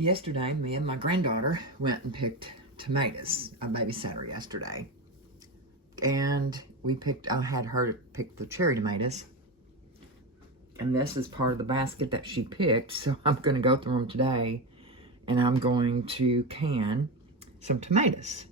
Yesterday, me and my granddaughter went and picked tomatoes. I babysat her yesterday. And I had her pick the cherry tomatoes. And this is part of the basket that she picked. So I'm going to go through them today. And I'm going to can some tomatoes.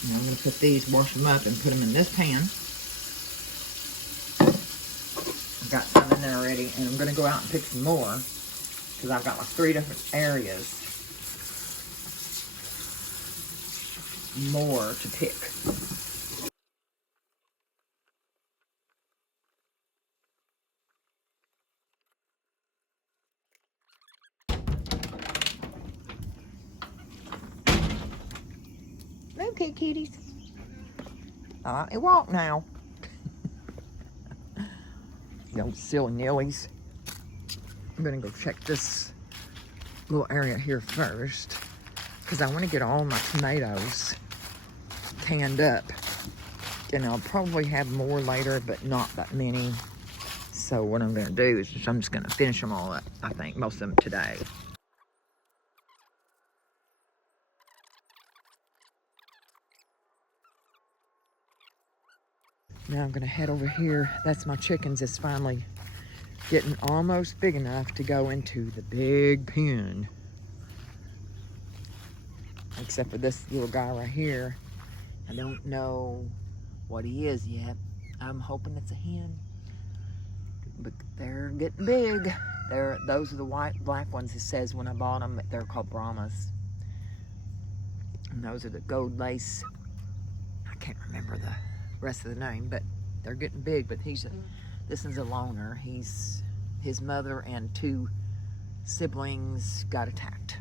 And I'm going to put these, wash them up, and put them in this pan. I've got some in there already, and I'm going to go out and pick some more because I've got like 3 different areas more to pick. Okay, kitties. All right, walk now. You silly nillies. I'm gonna go check this little area here first because I want to get all my tomatoes canned up. And I'll probably have more later, but not that many. So what I'm gonna do is I'm just gonna finish them all up, I think, most of them today. Now I'm gonna head over here. That's my chickens. It's finally getting almost big enough to go into the big pen. Except for this little guy right here. I don't know what he is yet. I'm hoping it's a hen. But they're getting big. Those are the white, black ones. It says when I bought them, they're called Brahmas. And those are the gold lace. I can't remember the rest of the name, but they're getting big. But this is a loner. His mother and 2 siblings got attacked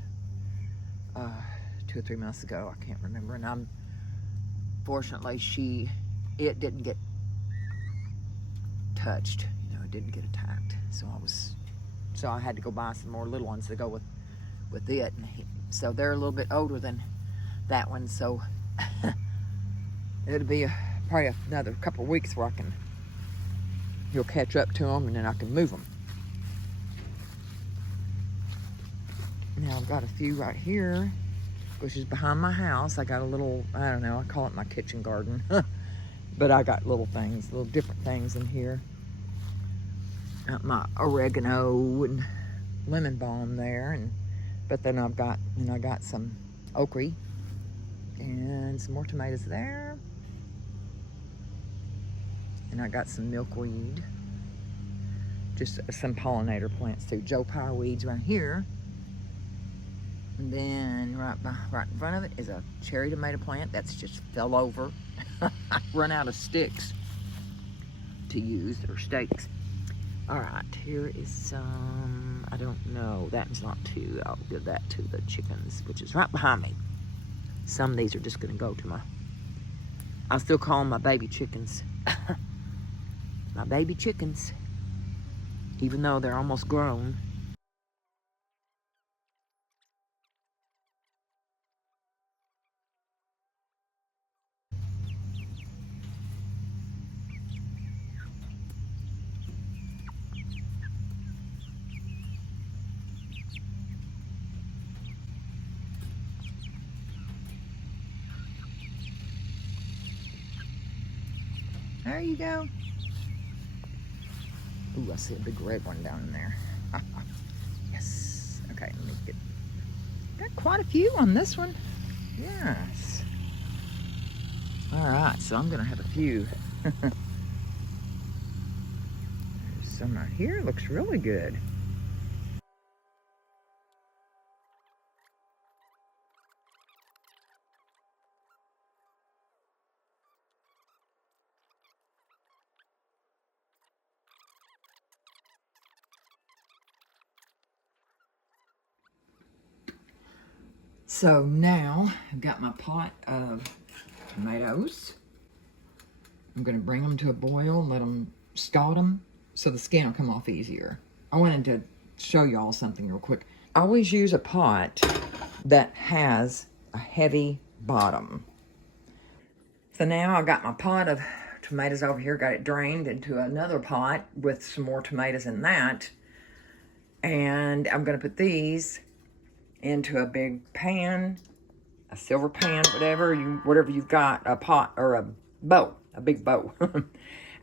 2 or 3 months ago. I can't remember. And fortunately, it didn't get touched. You know, it didn't get attacked. So I had to go buy some more little ones to go with it. And so they're a little bit older than that one. So it'll be probably another couple of weeks where he'll catch up to them, and then I can move them. Now I've got a few right here, which is behind my house. I got a little, I don't know, I call it my kitchen garden. But I got little different things in here. Got my oregano and lemon balm there, but then I got some okra and some more tomatoes there. And I got some milkweed. Just some pollinator plants too. Joe Pye weeds right here. And then right in front of it is a cherry tomato plant that's just fell over. I run out of sticks to use, or stakes. All right, here is some, I don't know, that's not 2. I'll give that to the chickens, which is right behind me. Some of these are just gonna go to I'll still call them my baby chickens. My baby chickens, even though they're almost grown. There you go. Ooh, I see a big red one down in there. Yes. Okay, let me got quite a few on this one. Yes. All right, so I'm gonna have a few. There's some right here. Looks really good. So now I've got my pot of tomatoes. I'm gonna bring them to a boil, let them scald them so the skin will come off easier. I wanted to show y'all something real quick. I always use a pot that has a heavy bottom. So now I got my pot of tomatoes over here, got it drained into another pot with some more tomatoes in that. And I'm gonna put these into a big pan, a silver pan, whatever you've got, a pot or a bowl, a big bowl.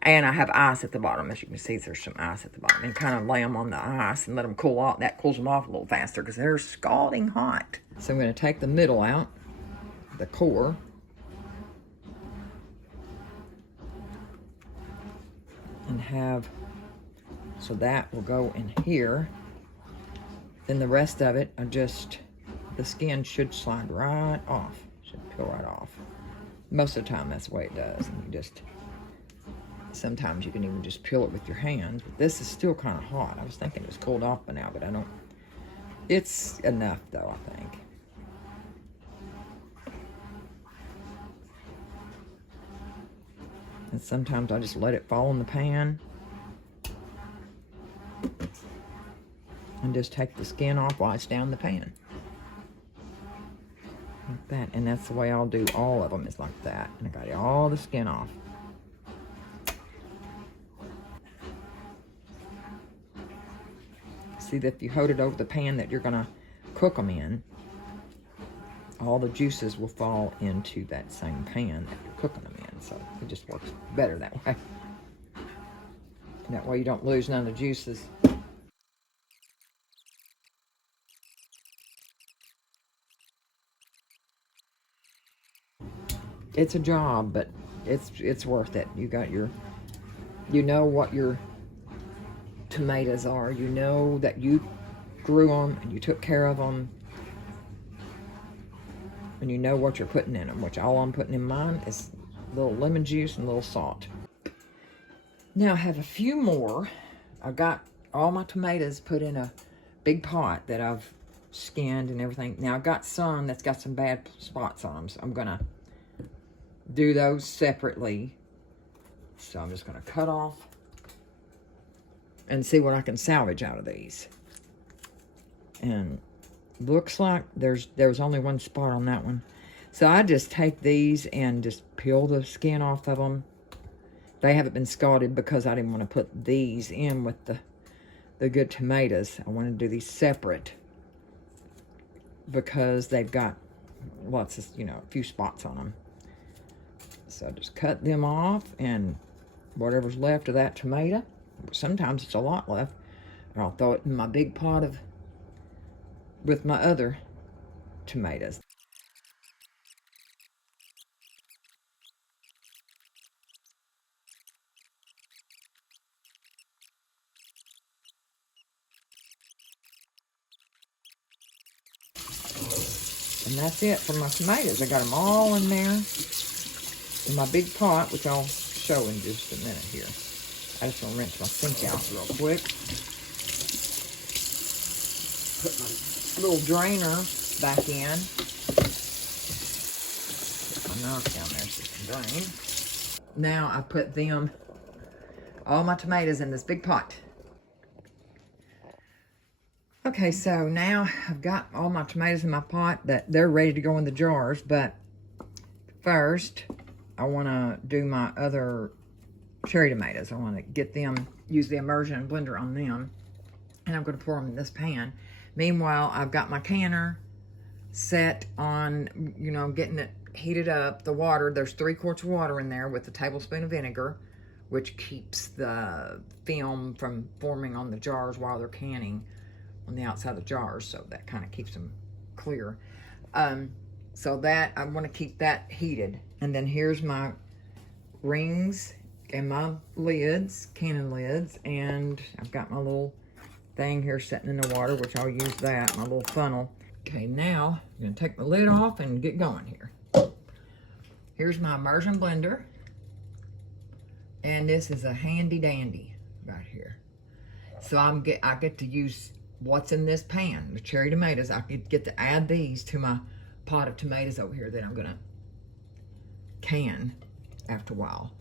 And I have ice at the bottom. As you can see, there's some ice at the bottom. And kind of lay them on the ice and let them cool off. That cools them off a little faster because they're scalding hot. So I'm going to take the middle out, the core. And so that will go in here. Then the rest of it, the skin should slide right off. Should peel right off. Most of the time, that's the way it does. And sometimes you can even just peel it with your hands. But this is still kind of hot. I was thinking it was cooled off by now, but I don't. It's enough, though, I think. And sometimes I just let it fall in the pan. And just take the skin off while it's down the pan. Like that. And that's the way I'll do all of them, is like that. And I got all the skin off. See that if you hold it over the pan that you're going to cook them in, all the juices will fall into that same pan that you're cooking them in. So it just works better that way. That way you don't lose none of the juices. It's a job, but it's worth it. You know what your tomatoes are. You know that you grew them and you took care of them. And you know what you're putting in them, which all I'm putting in mine is a little lemon juice and a little salt. Now I have a few more. I've got all my tomatoes put in a big pot that I've skinned and everything. Now I've got some that's got some bad spots on them, so I'm gonna do those separately. So I'm just gonna cut off and see what I can salvage out of these. And looks like there was only one spot on that one. So I just take these and just peel the skin off of them. They haven't been scalded because I didn't want to put these in with the good tomatoes. I want to do these separate because they've got lots of, a few spots on them. So I just cut them off, and whatever's left of that tomato, sometimes it's a lot left, and I'll throw it in my big pot with my other tomatoes. And that's it for my tomatoes. I got them all in there in my big pot, which I'll show in just a minute here. I just want to rinse my sink out real quick. Put my little drainer back in. Put my knife down there so it can drain. Now I put all my tomatoes in this big pot. Okay, so now I've got all my tomatoes in my pot that they're ready to go in the jars, but first I want to do my other cherry tomatoes. I want to get them, use the immersion blender on them, and I'm going to pour them in this pan. Meanwhile, I've got my canner set on, getting it heated up. The water, there's 3 quarts of water in there with a tablespoon of vinegar, which keeps the film from forming on the jars while they're canning on the outside of the jars, so that kind of keeps them clear. So that, I want to keep that heated. And then here's my rings and my lids, cannon lids, and I've got my little thing here sitting in the water, which I'll use that, my little funnel. Okay, now I'm gonna take the lid off and get going here. Here's my immersion blender, and this is a handy dandy right here. So I get to use what's in this pan, the cherry tomatoes. I get to add these to my pot of tomatoes over here that I'm gonna can after a while.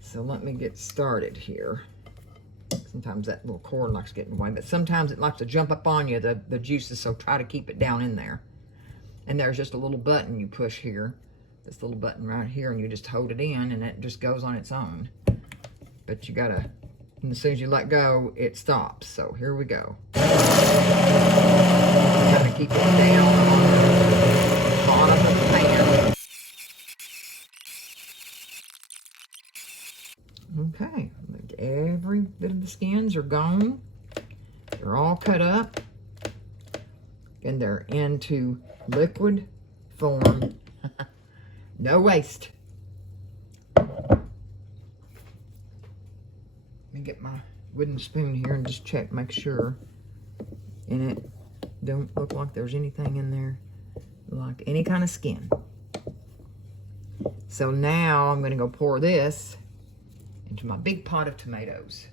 So let me get started here. Sometimes that little cord likes getting away, but sometimes it likes to jump up on you, the juices, so try to keep it down in there. And there's just a little button you push here this little button right here, and you just hold it in and it just goes on its own. But you gotta, and as soon as you let go, it stops. So here we go. Kind of keep it down on the bottom of the pan. Okay, every bit of the skins are gone. They're all cut up, and they're into liquid form. No waste. Let me get my wooden spoon here and just check, make sure. And it don't look like there's anything in there like any kind of skin. So now I'm going to go pour this into my big pot of tomatoes.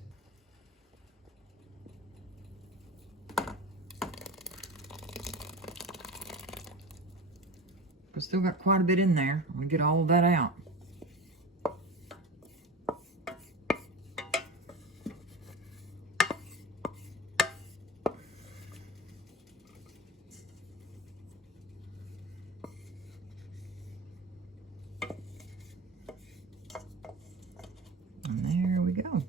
I've still got quite a bit in there. I'm going to get all of that out. And there we go.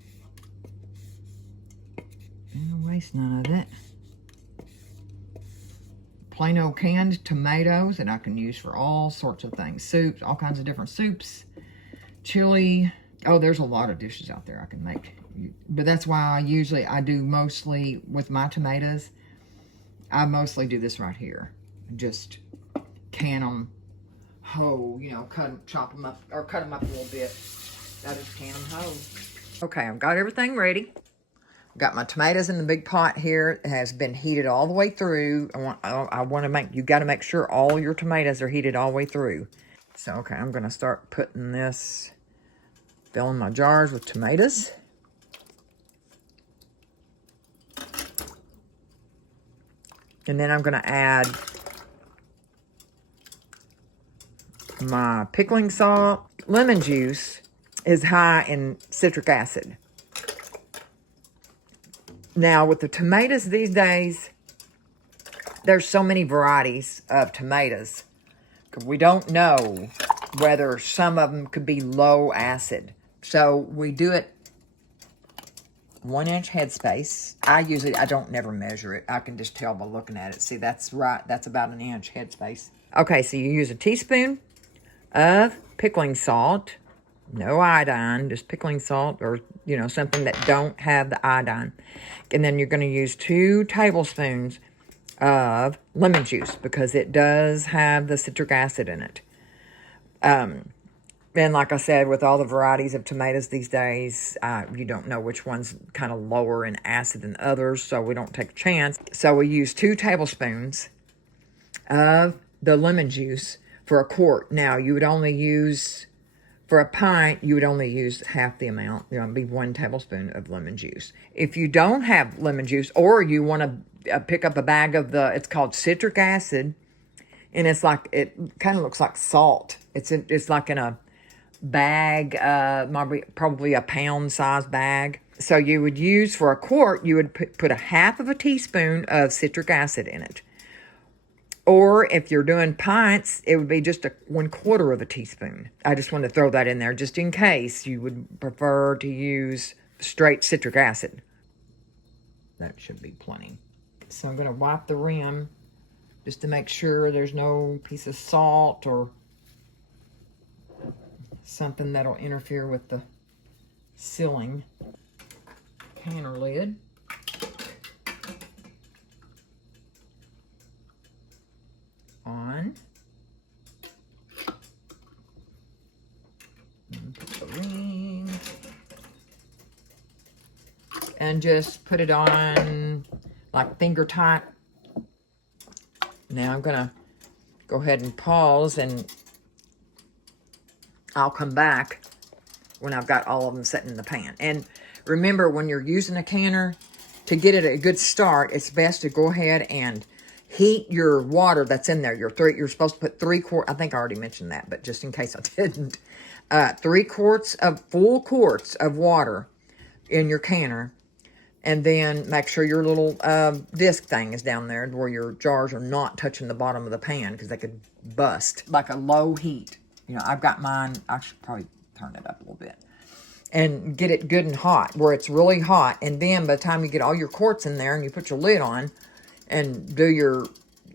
And I'll waste none of it. Plain old canned tomatoes that I can use for all sorts of things. Soups, all kinds of different soups. Chili. Oh, there's a lot of dishes out there I can make. But that's why I do mostly with my tomatoes. I mostly do this right here. Just can them whole, you know, chop them up, or cut them up a little bit. I just can them whole. Okay, I've got everything ready. Got my tomatoes in the big pot here. It has been heated all the way through. You got to make sure all your tomatoes are heated all the way through. So, okay, I'm going to start putting this, filling my jars with tomatoes. And then I'm going to add my pickling salt. Lemon juice is high in citric acid. Now, with the tomatoes these days, there's so many varieties of tomatoes. We don't know whether some of them could be low acid. So we do it 1 inch headspace. I don't never measure it. I can just tell by looking at it. See, that's right. That's about 1 inch headspace. Okay, so you use a teaspoon of pickling salt. No iodine, just pickling salt, or, you know, something that don't have the iodine. And then you're going to use 2 tablespoons of lemon juice because it does have the citric acid in it. And like I said, with all the varieties of tomatoes these days, you don't know which one's kind of lower in acid than others, so we don't take a chance. So we use 2 tablespoons of the lemon juice for a quart. Now, you would only use... For a pint, you would only use half the amount. You know, it'd be 1 tablespoon of lemon juice. If you don't have lemon juice, or you want to pick up a bag of it's called citric acid, and it's like, it kind of looks like salt. It's like in a bag, probably a pound-sized bag. So you would use, for a quart, you would put a half of a teaspoon of citric acid in it. Or if you're doing pints, it would be just 1/4 of a teaspoon. I just want to throw that in there just in case you would prefer to use straight citric acid. That should be plenty. So I'm going to wipe the rim just to make sure there's no piece of salt or something that'll interfere with the sealing. Canner lid. On. And put the ring. And just put it on like finger tight. Now I'm gonna go ahead and pause, and I'll come back when I've got all of them set in the pan. And remember, when you're using a canner, to get it a good start, it's best to go ahead and heat your water that's in there. You're supposed to put 3 quarts. I think I already mentioned that, but just in case I didn't. 3 full quarts of water in your canner. And then make sure your little disc thing is down there where your jars are not touching the bottom of the pan, because they could bust. Like a low heat. You know, I've got mine, I should probably turn it up a little bit. And get it good and hot, where it's really hot. And then by the time you get all your quarts in there and you put your lid on and do your,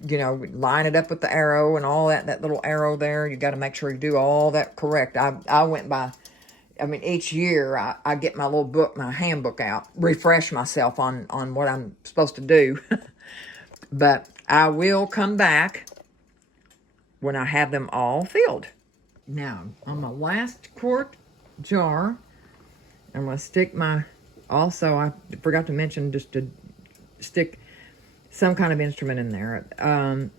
you know, line it up with the arrow and all that little arrow there, you got to make sure you do all that correct. I went by, I mean, each year I get my little book, my handbook out, refresh myself on what I'm supposed to do. But I will come back when I have them all filled. Now, on my last quart jar, I'm going to stick my, also I forgot to mention just to stick some kind of instrument in there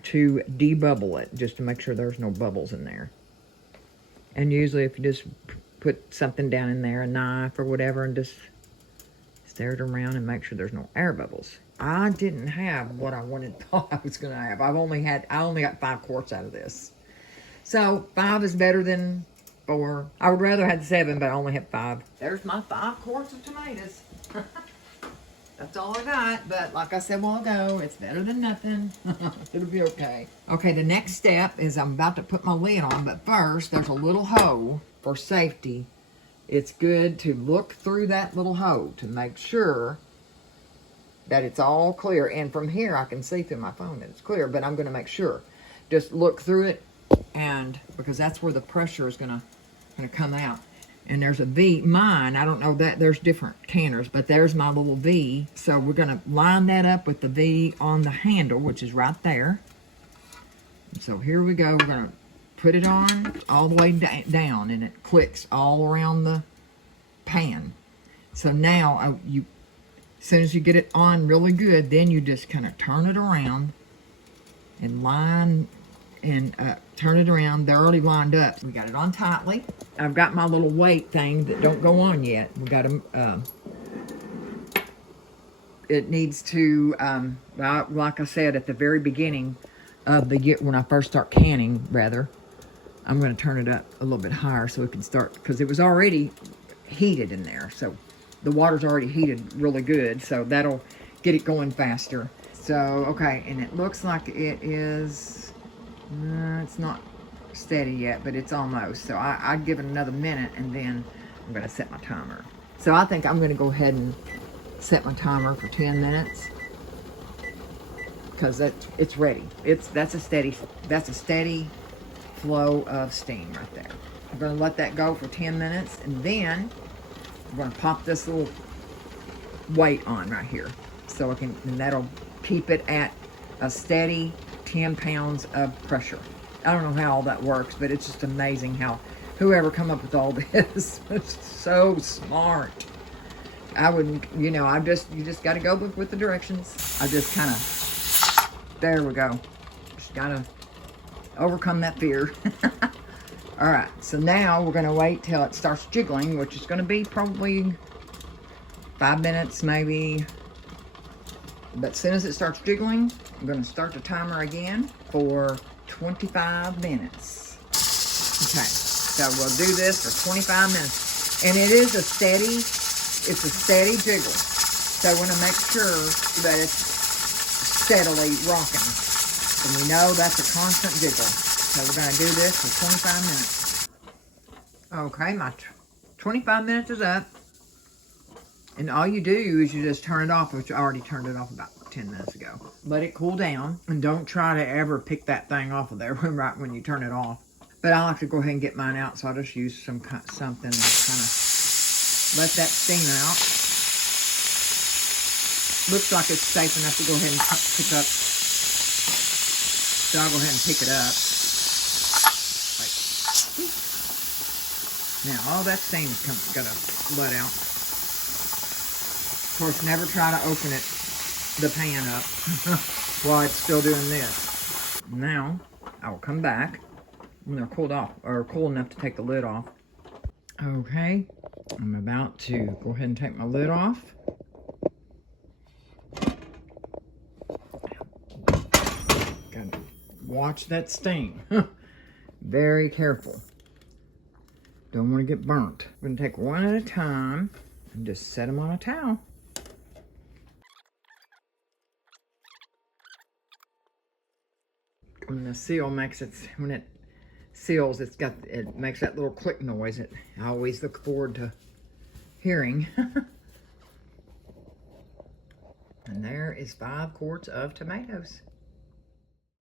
to debubble it, just to make sure there's no bubbles in there. And usually if you just put something down in there, a knife or whatever, and just stir it around and make sure there's no air bubbles. I didn't have what I thought I was going to have. I only got 5 quarts out of this. So 5 is better than 4. I would rather have 7, but I only have 5. There's my 5 quarts of tomatoes. That's all I got, but like I said a while ago, it's better than nothing. It'll be okay. Okay, the next step is I'm about to put my lid on, but first there's a little hole for safety. It's good to look through that little hole to make sure that it's all clear. And from here, I can see through my phone that it's clear, but I'm going to make sure. Just look through it, and because that's where the pressure is going to come out. And there's a V. Mine, I don't know that there's different canners, but there's my little V. So we're going to line that up with the V on the handle, which is right there. So here we go. We're going to put it on all the way down, and it clicks all around the pan. So now, as soon as you get it on really good, then you just kind of turn it around and line and turn it around. They're already lined up. We got it on tightly. I've got my little weight thing that don't go on yet. We got them. It needs to, like I said at the very beginning of the year, when I first start canning, rather, I'm going to turn it up a little bit higher so it can start, because it was already heated in there. So the water's already heated really good, so that'll get it going faster. So, okay, and it looks like it is, it's not steady yet, but it's almost. So I'd give it another minute, and then I'm going to set my timer. So I think I'm going to go ahead and set my timer for 10 minutes, because it's ready. That's a steady flow of steam right there. I'm going to let that go for 10 minutes, and then I'm going to pop this little weight on right here, so I can, and that'll keep it at a steady 10 pounds of pressure. I don't know how all that works, but it's just amazing how whoever come up with all this, it's so smart. I wouldn't, you know, you just got to go with the directions. I just kind of, there we go. Just got to overcome that fear. All right, so now we're going to wait till it starts jiggling, which is going to be probably 5 minutes maybe. But as soon as it starts jiggling, I'm going to start the timer again for 25 minutes. Okay, so we'll do this for 25 minutes. And it is it's a steady jiggle. So I want to make sure that it's steadily rocking. And we know that's a constant jiggle. So we're going to do this for 25 minutes. Okay, my 25 minutes is up. And all you do is you just turn it off, which I already turned it off about 10 minutes ago. Let it cool down, and don't try to ever pick that thing off of there right when you turn it off. But I like to go ahead and get mine out, so I'll just use something to kind of let that steam out. Looks like it's safe enough to go ahead and pick up. So I'll go ahead and pick it up. Now all that steam is gonna let out. Of course, never try to open the pan up while it's still doing this. Now, I will come back when they're cooled off, or cool enough to take the lid off. Okay, I'm about to go ahead and take my lid off. Gotta watch that steam. Very careful. Don't want to get burnt. We're gonna take one at a time and just set them on a towel. When the seal makes it, when it seals. It makes that little click noise that I always look forward to hearing. And there is 5 quarts of tomatoes.